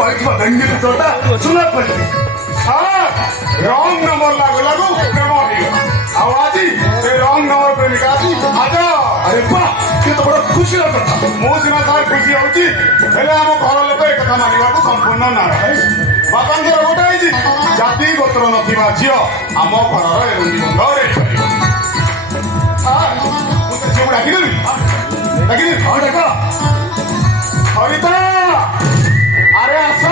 କହିଥିବା ଡେଙ୍ଗି ଭିତରଟା ଚୁନା ପଡି ରଙ୍ଗ ନମ୍ବର ଲାଗୁ ଲାଗୁ ପ୍ରେମ ହେଇଗଲା ଆଉ ଆଜି ସେ ରଙ୍ଗ ନମ୍ବର ପ୍ରେମିକା ଆଜି ଆଜ ଆରେ ବା କେତେ ବଡ ଖୁସିର କଥା ମୁଁ ସିନା ତାର ଖୁସି ହଉଛି ହେଲେ ଆମ ଘର ଲୋକ ଏ କଥା ମାନିବାକୁ ସମ୍ପୂର୍ଣ୍ଣ ନାରାଜ ବାପାଙ୍କର ଗୋଟେ ହେଇଛି ଜାତି ଗୋତ୍ର ନଥିବା ଝିଅ ଆମ ଘରର ଏରୁଣ୍ଡି ବନ୍ଧରେ ମୁଁ ସେ ଝିଅକୁ ଡାକିଦେବି ଡାକିଦେବି ହଁ ଡାକ ହରିତା ଆରେ ଆସ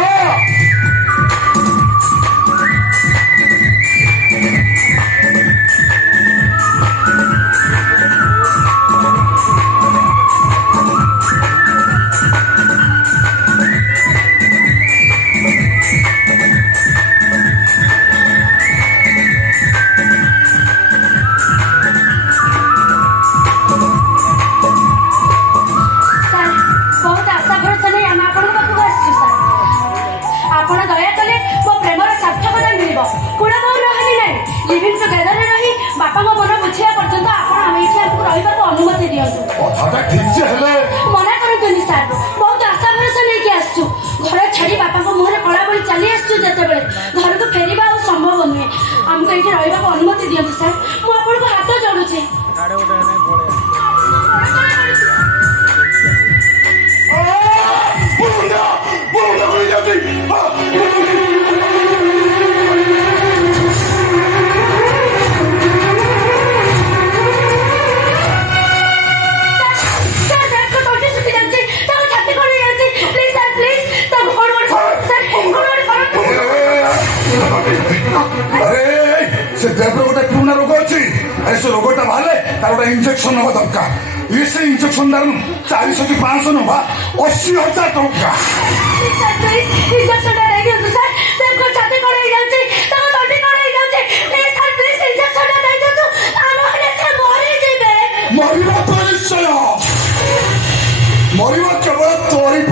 मना करतुनि सार बहुत आशा भरोसा लेके आसछु घर छाड़ी बापा को मुहरे कला बड़ी चली आसछु जते बेले घर को फेरिबा आ संभव नुहे हमको एठी रहिबा को अनुमति दियंतु सर मु आपन को हाथ जोडुछे से देवर गोटे पुराना रोग अच्छी से रोगटा बाहर तार गोटे इंजेक्शन ना दरकार ये से इंजेक्शन दार 400 कि 500 ना 80,000 टंका मरवा तो निश्चय मरवा केवल तोरी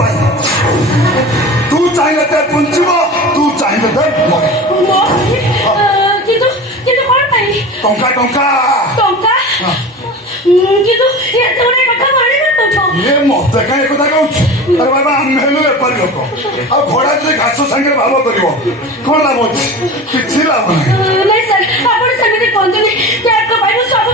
तू चाहिए ते पुंचब तू चाहिए ते टंका टंका टंका किंतु ये तोरे कथा मारी न तो ये मत का एक कथा कहू अरे बाबा हम हेलु बेपारी लोक आ घोड़ा जे घास संगे भाव करिवो कोन लाभ अछि किछि लाभ नहीं सर आपण समिति कोंतनी त्याग को पाइबो सब